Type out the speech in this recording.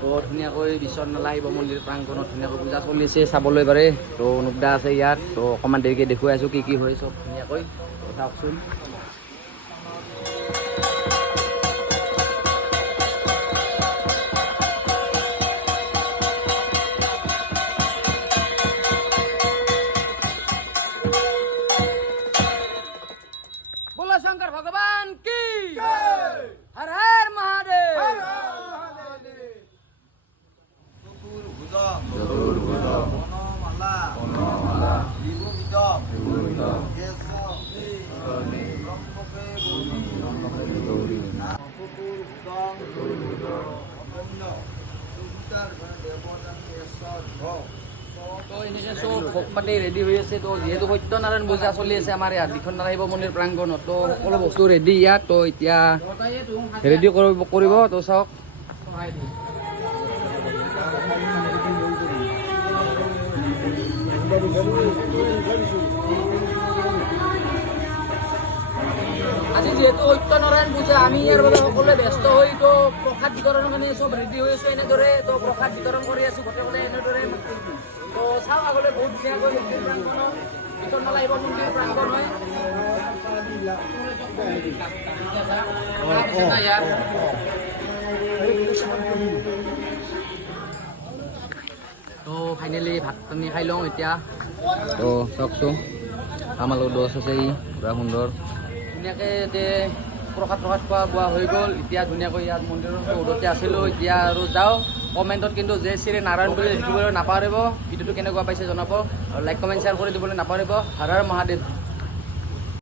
তো ধুনীয়াকৈ বিশ্বনাথ শিৱ মন্দিৰ প্ৰাংগণত ধুনীয়াকৈ পূজা চলি আছে চাবলৈ পাৰে। তো অনুপদা আছে ইয়াত, তো অকণমান দেৰিকৈ দেখুৱাই আছোঁ কি হয় চব ধুনীয়াকৈ চাওকচোন। बोलो शंकर भगवान की हर हर महादेव। তো এনেকৈ চব ভোগ পাতি ৰেডি হৈ আছে। তো যিহেতু সত্যনাৰায়ণ পূজা চলি আছে আমাৰ ইয়াত বিশ্বনাথ শিৱ মন্দিৰ প্ৰাংগণত, তো সকলো বস্তু ৰেডি ইয়াত। তো এতিয়া ৰেডি কৰিব তো চাওক। আজি যিহেতু সত্যনাৰায়ণ পূজা, আমি ইয়াৰ বাবে সকলোৱে ব্যস্ত হৈ তো প্ৰসাদ বিতৰণৰ কাৰণে চব ৰেডি হৈ আছোঁ এনেদৰে। তো প্ৰসাদ বিতৰণ কৰি আছোঁ গোটেইসকলে এনেদৰে। তো চাওক আগলৈ বহুত ধুনীয়াকৈ মন্দিৰ প্ৰাংগণ, বিশ্বনাথ শিৱ মন্দিৰ প্ৰাংগণ হয়। তো ফাইনেলি ভাত পানী খাই লওঁ এতিয়া। তো চাওকচোন আমাৰ লগত দছ আছে, ই পুৰা সুন্দৰ ধুনীয়াকৈ প্ৰসাদ খোৱা বোৱা হৈ গ'ল। এতিয়া ধুনীয়াকৈ ইয়াত মন্দিৰৰ ওচৰতে আছিলোঁ। এতিয়া আৰু যাওঁ। কমেণ্টত কিন্তু জয় শ্ৰী নাৰায়ণ বুলি লিখিবলৈ নাপাহৰিব। ভিডিঅ'টো কেনেকুৱা পাইছে জনাব আৰু লাইক কমেণ্ট শ্বেয়াৰ কৰি দিবলৈ নাপাহৰিব। হৰ হৰ মহাদেৱ।